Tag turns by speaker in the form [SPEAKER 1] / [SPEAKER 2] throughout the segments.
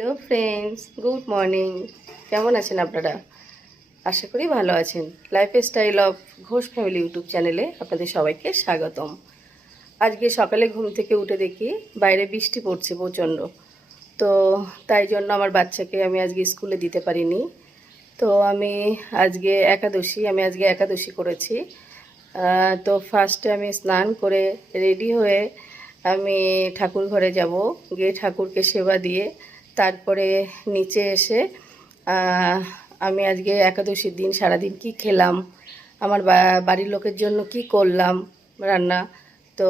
[SPEAKER 1] Hello friends, good morning. কেমন আছেন আপনারা? আশা করি ভালো আছেন। Life style of Ghosh family YouTube চ্যানেলে আপনাদের সবাইকে স্বাগতম। আজকে সকালে ঘুম থেকে উঠে দেখি বাইরে বৃষ্টি পড়ছে প্রচণ্ড। তো তাই জন্য আমার বাচ্চাকে আমি আজকে স্কুলে দিতে পারিনি। তো আমি আজকে একাদশী, আমি আজকে একাদশী করেছি। তো ফার্স্টে আমি স্নান করে রেডি হয়ে আমি ঠাকুর ঘরে যাব। গিয়ে ঠাকুরকে সেবা দিয়ে তারপরে নিচে এসে আমি আজকে একাদশীর দিন সারাদিন কি খেলাম, আমার বাড়ির লোকের জন্য কি করলাম রান্না, তো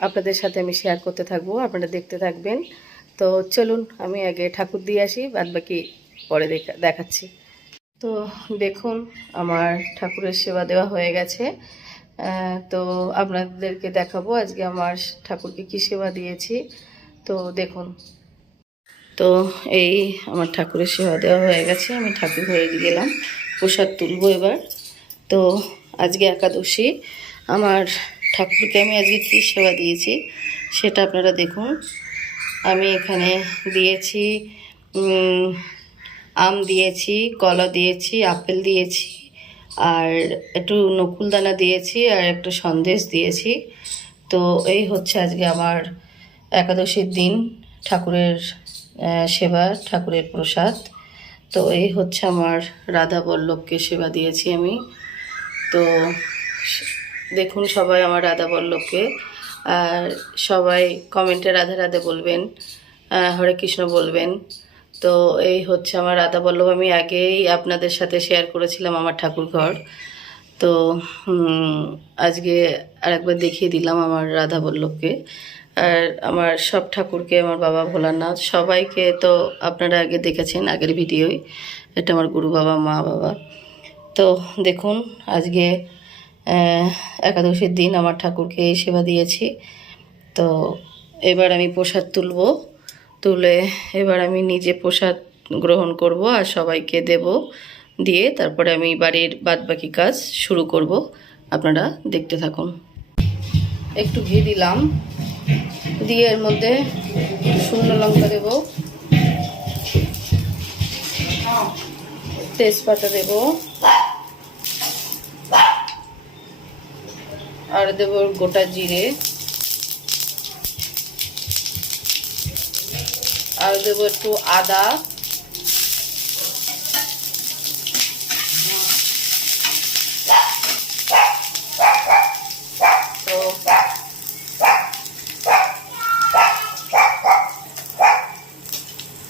[SPEAKER 1] আপনাদের সাথে আমি শেয়ার করতে থাকব, আপনারা দেখতে থাকবেন। তো চলুন, আমি আগে ঠাকুর দিয়ে আসি বাদ বাকি পরে দেখা- দেখাচ্ছি। তো দেখুন, আমার ঠাকুরের সেবা দেওয়া হয়ে গেছে। তো আপনাদেরকে দেখাবো আজকে আমার ঠাকুরকে কী সেবা দিয়েছি। তো দেখুন তো এই আমার ঠাকুরের সেবা দেওয়া হয়ে গেছে, আমি ঠাকুর হয়ে গেলাম, প্রসাদ তুলব এবার। তো আজকে একাদশী, আমার ঠাকুরকে আমি আজকে কী সেবা দিয়েছি সেটা আপনারা দেখুন। আমি এখানে দিয়েছি আম দিয়েছি, কলা দিয়েছি, আপেল দিয়েছি, আর একটু নকুলদানা দিয়েছি, আর একটু সন্দেশ দিয়েছি। তো এই হচ্ছে আজকে আমার একাদশীর দিন, ঠাকুরের সেবা, ঠাকুরের প্রসাদ। তো এই হচ্ছে আমার রাধা বল্লভকে সেবা দিয়েছি আমি। তো দেখুন সবাই আমার রাধা বল্লভকে। আর সবাই কমেন্টে রাধা রাধে বলবেন হরে কৃষ্ণ বলবেন। তো এই হচ্ছে আমার রাধা বল্লভ। আমি আগেই আপনাদের সাথে শেয়ার করেছিলাম আমার ঠাকুর ঘর। তো আজকে আরেকবার দেখিয়ে দিলাম আমার রাধা বল্লভকে। আর আমার সব ঠাকুরকে, আমার বাবা ভোলানাথ, সবাইকে তো আপনারা আগে দেখেছেন আগের ভিডিওই। এটা আমার গুরু বাবা, মা বাবা। তো দেখুন, আজকে একাদশীর দিন আমার ঠাকুরকে সেবা দিয়েছি। তো এবার আমি প্রসাদ তুলব, তুলে এবার আমি নিজে প্রসাদ গ্রহণ করব আর সবাইকে দেব দিয়ে তারপরে আমি বাড়ির বাদবাকি কাজ শুরু করব। আপনারা দেখতে থাকুন। একটু ঘি দিলাম। দিয়ে এর মধ্যে শুকনো লঙ্কা দেব। তেজপাতা দেব। আর দেব গোটা জিরে। আর দেব একটু আদা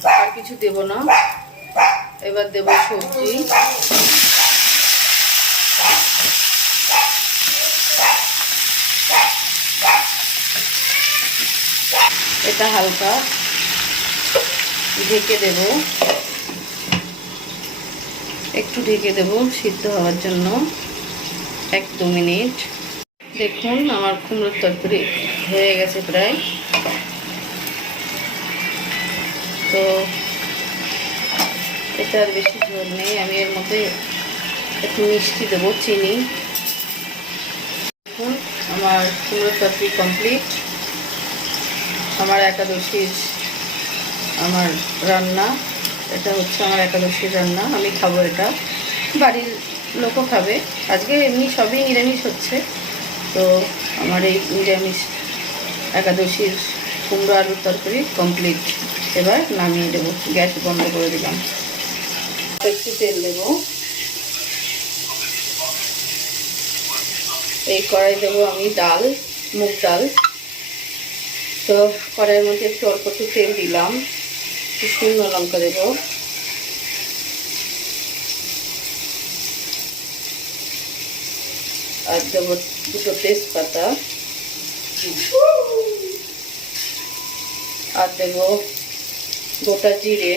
[SPEAKER 1] তো আর কিছু দেব না। এবার দেব সবজি। এটা হালকা ঢেকে দেব। একটু ঢেকে দেব সিদ্ধ হওয়ার জন্য। এক দু মিনিট। দেখুন, আমার কুমড়োর তরকারি হয়ে গেছে প্রায়। তো এটা আর বেশি ঝোল নেই, আমি এর মধ্যে একটু মিষ্টি দেবো, চিনি। দেখুন, আমার কুমড়ো তরকারি কমপ্লিট আমার একাদশীর আমার রান্না, এটা হচ্ছে আমার একাদশীর রান্না, আমি খাব এটা। বাড়ির লোকও খাবে। আজকে এমনি সবই নিরামিষ হচ্ছে। তো আমার এই নিরামিষ একাদশীর কুমড়ো আলুর তরকারি কমপ্লিট এবার নামিয়ে দেবো, গ্যাস বন্ধ করে দিলাম। একটু তেল দেবো। এই কড়াই দেবো আমি ডাল, মুগ ডাল। তো কড়াইয়ের মধ্যে একটু অল্প একটু তেল দিলাম। শুকনো লঙ্কা দেবো। আর দেবো দুটো তেজপাতা। আর দেবো গোটা জিরে।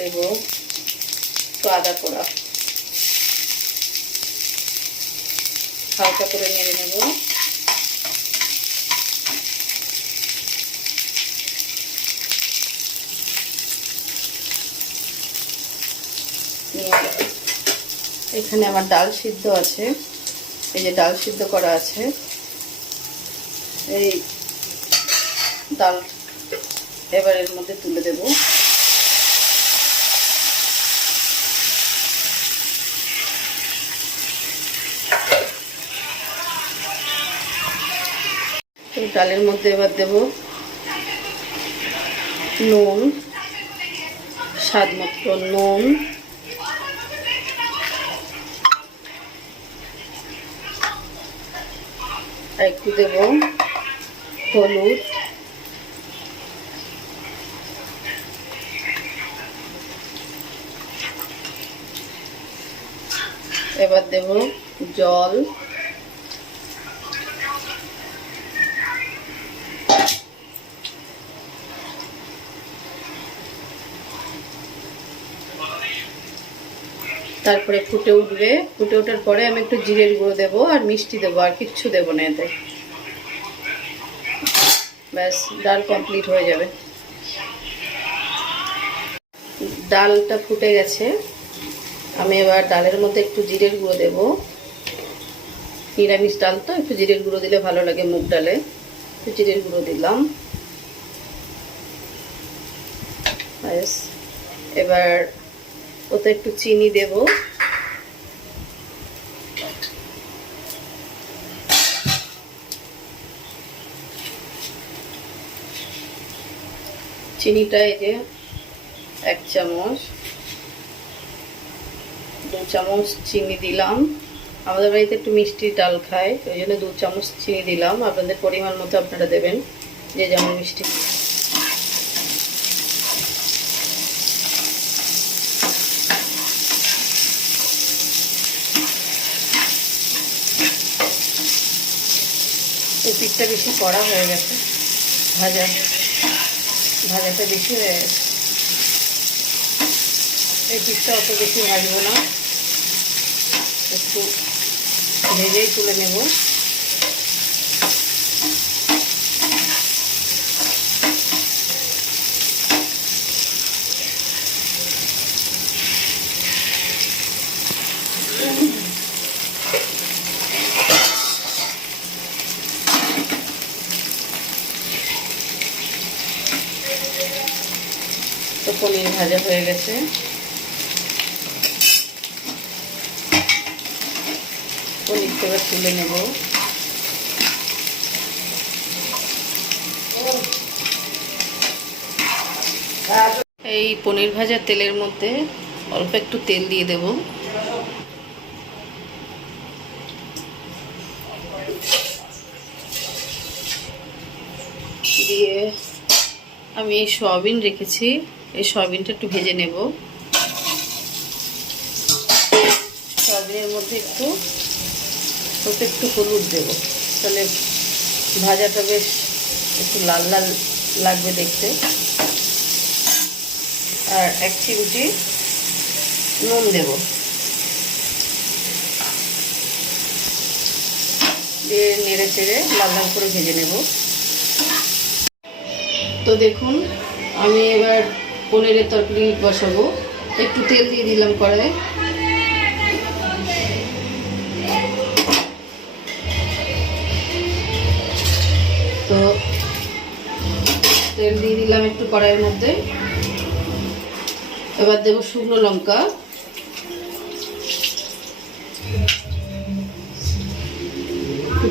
[SPEAKER 1] দেবো একটু আদা পোড়া হালকা করে নেড়ে নেব। এখানে আমার ডাল সিদ্ধ আছে। এই যে ডাল সিদ্ধ করা আছে। এই ডাল এবার এর মধ্যে তুলে দেব। এই ডালের মধ্যে এবার দেব নুন, স্বাদ মতো নুন। একটু দেব হলুদ। এবার দেব জল। তারপরে ফুটে উঠবে। ফুটে ওঠার পরে আমি একটু জিরের গুঁড়ো দেবো আর মিষ্টি দেবো, আর কিচ্ছু দেবো না এতে। ব্যাস, ডাল কমপ্লিট হয়ে যাবে। ডালটা ফুটে গেছে। আমি এবার ডালের মধ্যে একটু জিরের গুঁড়ো দেবো। নিরামিষ ডাল তো, একটু জিরের গুঁড়ো দিলে ভালো লাগে মুগ ডালে। একটু জিরের গুঁড়ো দিলাম। ব্যাস, এবার ওতে একটু চিনি দেব। চিনিটা এই যে এক চামচ, দু চামচ চিনি দিলাম। আমাদের বাড়িতে একটু মিষ্টি ডাল খায়, ওই জন্য দু চামচ চিনি দিলাম। আপনাদের পরিমাণ মতো আপনারা দেবেন, যে যেমন মিষ্টি বেশি কড়া হয়ে গেছে। ভাজা। ভাজাটা বেশি হয়ে গেছে। এই পিসটা অত বেশি ভাজবো না। একটু ভেজেই তুলে নেব। পনির ভাজা হয়ে গেছে। পনিরটা এবার তুলে নেব। এই পনির ভাজা তেলের মধ্যে অল্প একটু তেল দিয়ে দেব। দিয়ে আমি সয়াবিন রেখেছি। এই সয়াবিনটা একটু ভেজে নেব। সয়াবিনের মধ্যে একটু, ওতে একটু হলুদ দেব। তাহলে ভাজাটা বেশ একটু লাল লাল লাগবে দেখতে। আর এক চিমটি নুন দেব। দিয়ে নেড়ে চেড়ে লাল লাল করে ভেজে নেব। তো দেখুন, আমি এবার পনিরের তরকারি বসাবো। একটু তেল দিয়ে দিলাম কড়াই তো তেল দিয়ে দিলাম একটু কড়াইয়ের মধ্যে। এবার দেবো শুকনো লঙ্কা।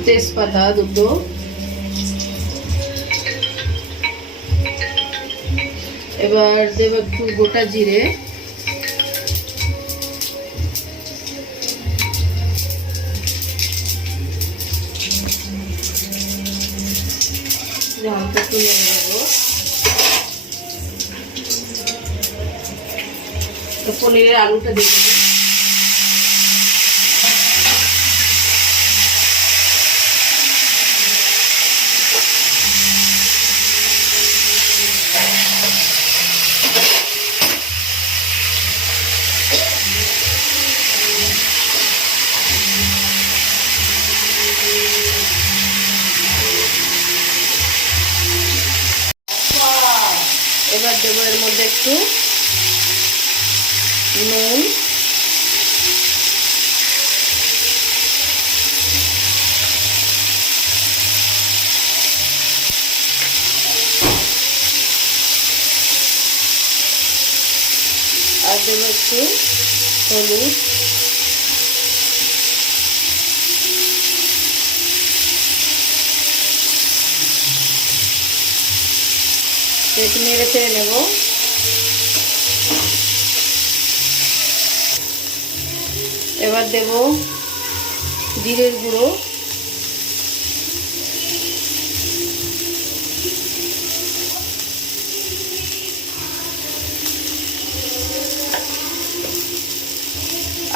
[SPEAKER 1] তেজপাতা দুটো। এবার দেব একটু গোটা জিরে। পনিরের আলুটা দিয়ে দেবো। একটু নুন আর দেবো একটু হলুদ। একটু নেড়ে নেব। এবার দেব জিরের গুঁড়ো।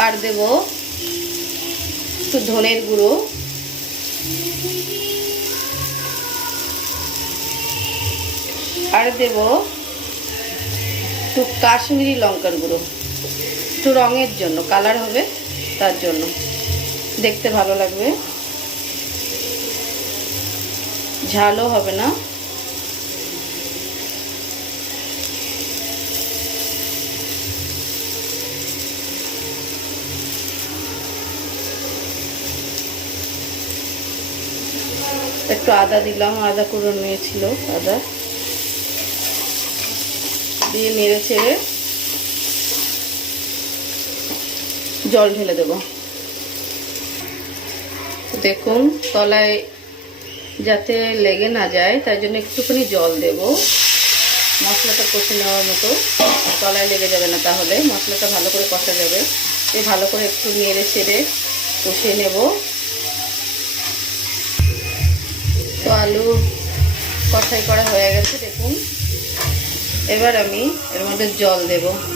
[SPEAKER 1] আর দেব একটু ধনের গুঁড়ো। আর দেব একটু কাশ্মীরি লঙ্কার গুঁড়ো। একটু রঙের জন্য কালার হবে। তার জন্য। দেখতে ভালো লাগবে। ঝালও হবে না। একটু আদা দিলাম, আদা কুড়ো নিয়েছিল, আদা। দিয়ে নেড়ে ছেড়ে জল ঢেলে দেব। দেখুন, তলায় যাতে লেগে না যায়, তাই জন্য একটুখানি জল দেব। মশলাটা কষে নেওয়ার মতো। তলায় লেগে যাবে না তাহলে। মশলাটা ভালো করে কষা যাবে। এ ভালো করে একটু নেড়ে ছেড়ে কষিয়ে নেব। তো আলু কষাই করা হয়ে গেছে, দেখুন। এবার আমি এর মধ্যে জল দেব।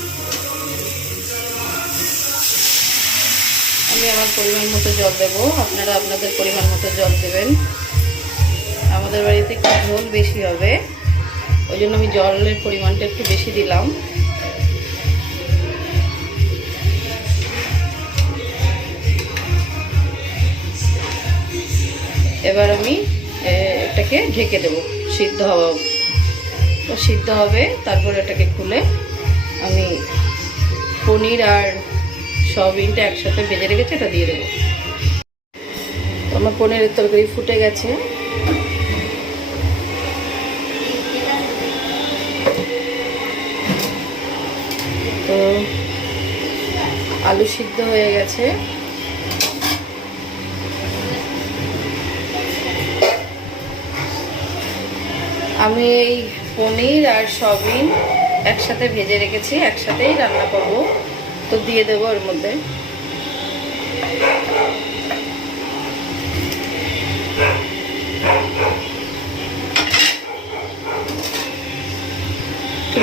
[SPEAKER 1] আমি আমার পরিমাণ মতো জল দেব। আপনারা আপনাদের পরিমাণ মতো জল দেবেন। আমাদের বাড়িতে একটু ঝোল বেশি হবে। ওই জন্য আমি জলের পরিমাণটা একটু বেশি দিলাম। এবার আমি এটাকে ঢেকে দেব। সিদ্ধ হওয়া তো সিদ্ধ হবে। তারপর এটাকে খুলে আমি পনির আর সয়াবিনটা একসাথে ভেজে রেখেছে, এটা দিয়ে দেবো। আমার পনিরের তরকারি ফুটে গেছে। তো আলু সিদ্ধ হয়ে গেছে। আমি এই পনির আর সয়াবিন একসাথে ভেজে রেখেছি, একসাথেই রান্না করব। তো দিয়ে দেবো ওর মধ্যে।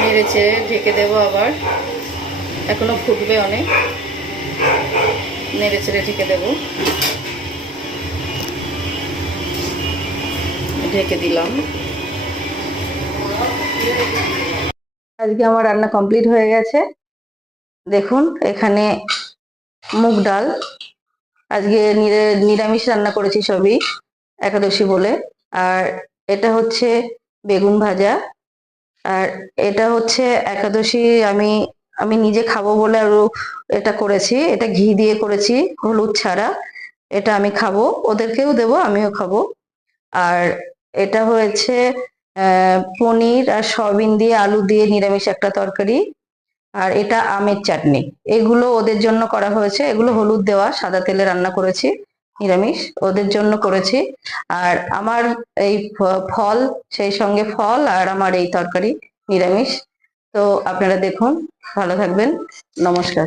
[SPEAKER 1] নেড়ে চেড়ে ঢেকে দেবো আবার। এখনও ফুটবে অনেক। নেড়ে চেড়ে ঢেকে দেবো। ঢেকে দিলাম। আজকে আমার রান্না কমপ্লিট হয়ে গেছে। দেখুন, এখানে মুগ ডাল। আজকে নিরা- নিরামিষ রান্না করেছি সবই, একাদশী বলে। আর এটা হচ্ছে বেগুন ভাজা। আর এটা হচ্ছে একাদশী আমি আমি নিজে খাব বলে আরও এটা করেছি। এটা ঘি দিয়ে করেছি, হলুদ ছাড়া। এটা আমি খাব, ওদেরকেও দেবো, আমিও খাব। আর এটা হয়েছে পনির আর সয়াবিন দিয়ে আলু দিয়ে নিরামিষ একটা তরকারি। আর এটা আমের চাটনি। এগুলো ওদের জন্য করা হয়েছে। এগুলো হলুদ দেওয়া, সাদা তেলে রান্না করেছি, নিরামিষ। ওদের জন্য করেছি। আর আমার এই ফল, সেই সঙ্গে ফল আর আমার এই তরকারি নিরামিষ। তো আপনারা দেখুন। ভালো থাকবেন। নমস্কার।